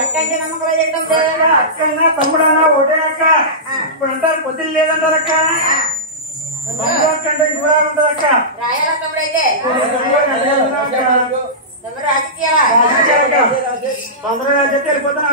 ఎక్కంటే నమ్మకం అక్కన్నా తమ్ముడన్నా ఒకటే అక్క. ఇప్పుడు అంటారు పొద్దులు లేదంటారు అక్క. తమ్ముడు అక్క అంటే ఇంకో ఉంటుంది అక్క. రాయాల తమ్ముడైతే తొందరగా చెప్తే వెళ్ళిపోతాను.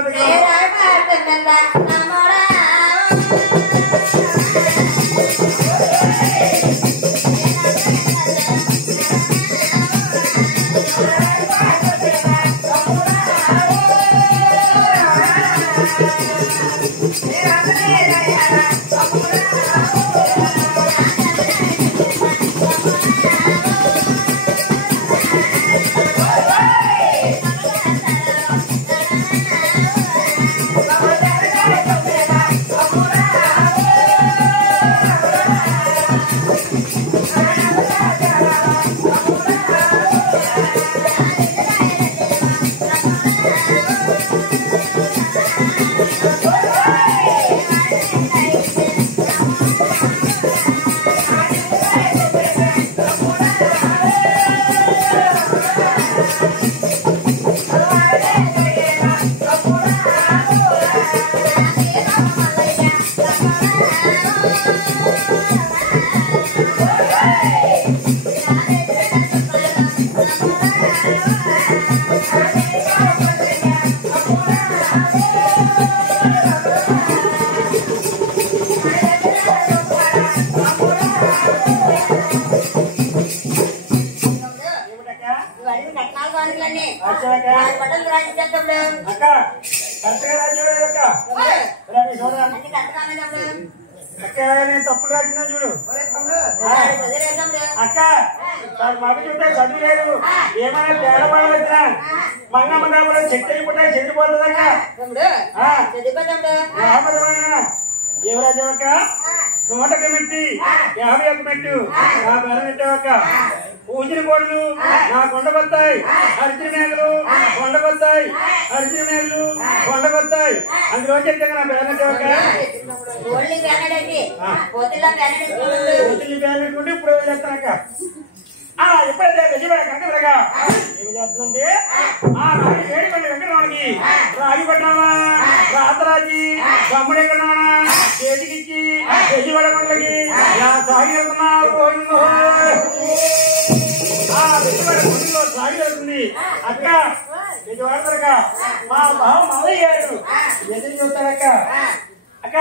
తప్పుడు రాజున్నా చూడు అక్క. మగ చూస్తే చదువు లేదు, ఏమైనా తేడపడ వచ్చినా మంగమ్మ కాబట్టి చెట్టు అయిపోతాయి, చెడిపోతుంది అక్క. ఏం రాజావక్క? 100 మెట్టి 51 మెట్టు నా బెర పెట్టావక్క. పూజలు కోళ్ళు నా కొండకొస్తాయి, అరిచిన మేకలు కొండకొస్తాయి, అరిచిన మేకలు కొండకొస్తాయి. అందులో చెప్తే నా బెర పెట్టావక్క. పూజలు బ్యానెట్టుంటే ఇప్పుడు చేస్తానక్క. ఎప్పుడైతే విజయవాడ కనకగా ఏమి చేస్తుందంటే రాగి వేడిపల్లి వెంకటరావునికి రాగి పట్టావా రాతరాజీ తమ్ముడు ఎక్కడున్నా చేతికిచ్చి విజయవాడ కొండలకి సాగి వెళ్తున్నా పోయిందో. విజయవాడ కొండలో సాగి వెళ్తుంది అక్క. విజయవాడక మా బావ మల్లయ్య గారు ఎదురు చూస్తారక్క. అక్క